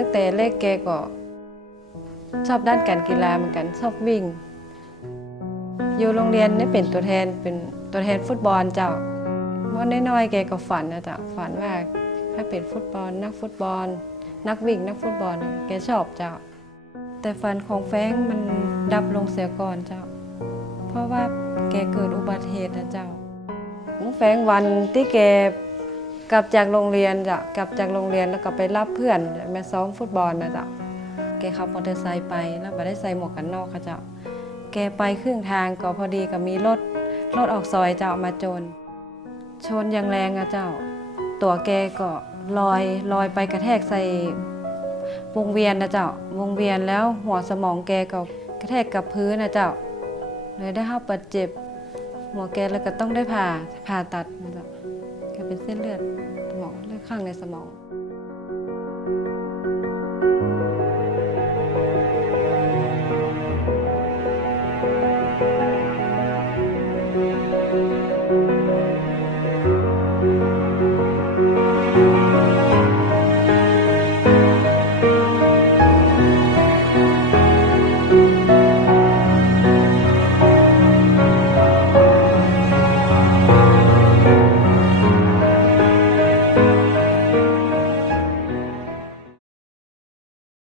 ตั้งแต่เล็กแกก็ชอบด้านการกีฬาเหมือนกันชอบวิ่ง อยู่โรงเรียนได้เป็นตัวแทนเป็นตัวแทนฟุตบอลเจ้าว่าน้อยๆแกก็ฝันนะเจ้าฝันว่าให้เป็นฟุตบอล นักฟุตบอล นักวิ่งนักฟุตบอลแกชอบเจ้า แต่ฝันของแฟงมันดับลงเสียก่อนเจ้า เพราะว่าแกเกิดอุบัติเหตุนะเจ้าน้องแฟงวันที่แก กลับจากโรงเรียนจ้ะกลับจากโรงเรียนแล้วก็ไปรับเพื่อนมาซ้อมฟุตบอลนะจ๊ะแกขับมอเตอร์ไซค์ไปแล้วไม่ได้ใส่หมวกกันน็อกค่ะจ้าแกไปครึ่งทางก็พอดีกับมีรถรถออกซอยเจ้ามาจน ชนอย่างแรงอะเจ้า ตัวแกก็ลอยลอยไปกระแทกใส่วงเวียนนะเจ้าวงเวียนแล้วหัวสมองแกก็กระแทกกับพื้นนะเจ้าเลยได้เข้าบาดเจ็บหัวแกแล้วก็ต้องได้ผ่าผ่าตัดนะเจ้า เป็นเส้นเลือดสมองเลือดข้างในสมอง